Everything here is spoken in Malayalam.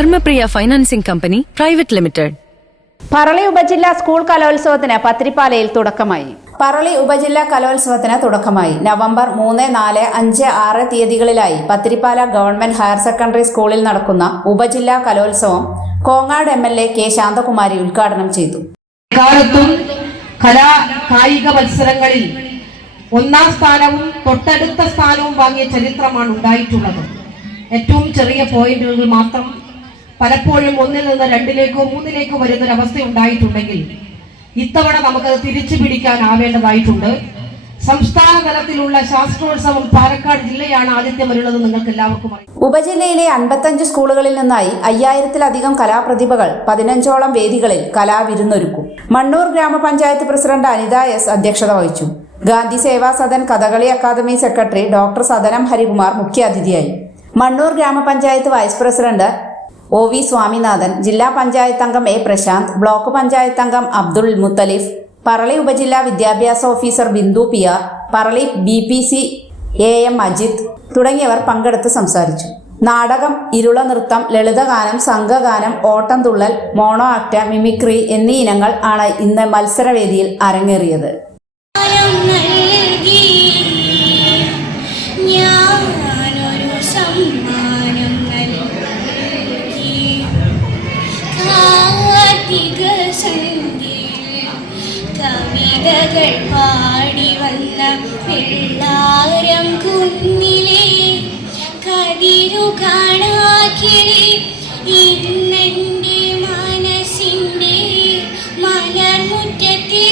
Dharmapriya financing company private limited. Parali ഉപജില്ലാ സ്കൂൾ കലോത്സവത്തിന് പത്രിപ്പാലയിൽ തുടക്കമായി. പറളി ഉപജില്ലാ കലോത്സവത്തിന് തുടക്കമായി. നവംബർ മൂന്ന് നാല് അഞ്ച് ആറ് തീയതികളിലായി പത്തിരിപ്പാല ഗവൺമെന്റ് ഹയർ സെക്കൻഡറി സ്കൂളിൽ നടക്കുന്ന ഉപജില്ലാ കലോത്സവം Kongad M L A K Santhakumari ഉദ്ഘാടനം ചെയ്തു. കാലത്തും കലാ കായിക മത്സരങ്ങളിൽ ഒന്നാം സ്ഥാനവും തൊട്ടടുത്ത സ്ഥാനവും വാങ്ങിയ ചരിത്രമാണ് ഉണ്ടായിട്ടുള്ളത്. ഏറ്റവും ചെറിയ പോയിന്റുകൾ മാത്രം പലപ്പോഴും ഒന്നിൽ നിന്ന് രണ്ടിലേക്കോ മൂന്നിലേക്കോ വരുന്ന ഒരു അവസ്ഥ ഉണ്ടായിട്ടുണ്ടെങ്കിൽ ഇത്തവണ നമുക്കത് തിരിച്ചു പിടിക്കാനാവേണ്ടതായിട്ടുണ്ട് സംസ്ഥാന തലത്തിലുള്ള ശാസ്ത്രോത്സവം പാലക്കാട് ജില്ലയാണ് ആദ്യത്തെ വരുന്നത് നിങ്ങൾക്ക് എല്ലാവർക്കും അറിയാം. ഉപജില്ലയിലെ അൻപത്തഞ്ച് സ്കൂളുകളിൽ നിന്നായി അയ്യായിരത്തിലധികം കലാപ്രതിഭകൾ പതിനഞ്ചോളം വേദികളിൽ കലാവിരുന്നൊരുക്കും മണ്ണൂർ ഗ്രാമപഞ്ചായത്ത് പ്രസിഡന്റ് അനിത എസ് അധ്യക്ഷത വഹിച്ചു. Gandhi Seva Sadan Kathakali academy secretary doctor Sadanam Harikumar മുഖ്യാതിഥിയായി. മണ്ണൂർ ഗ്രാമപഞ്ചായത്ത് vice president O V Swaminathan ജില്ലാ പഞ്ചായത്ത് അംഗം എ പ്രശാന്ത് ബ്ലോക്ക് പഞ്ചായത്ത് അംഗം അബ്ദുൾ മുത്തലിഫ് പറളി ഉപജില്ലാ വിദ്യാഭ്യാസ officer Bindhu P R Parali B P C A M Ajith തുടങ്ങിയവർ പങ്കെടുത്ത് സംസാരിച്ചു. നാടകം ഇരുള നൃത്തം ലളിതഗാനം സംഘഗാനം ഓട്ടംതുള്ളൽ മോണോ ആക്ട് മിമിക്രി എന്നീ ഇനങ്ങൾ ആണ് ഇന്ന് മത്സരവേദിയിൽ അരങ്ങേറിയത്. കാർത്തിക കവിതകൾ പാടി വന്ന വെള്ളാരം കുന്നിലെ കതിരു കാണാക്കിലെ ഇന്നെന്റെ മനസ്സിന്റെ മലർമുറ്റത്തെത്തി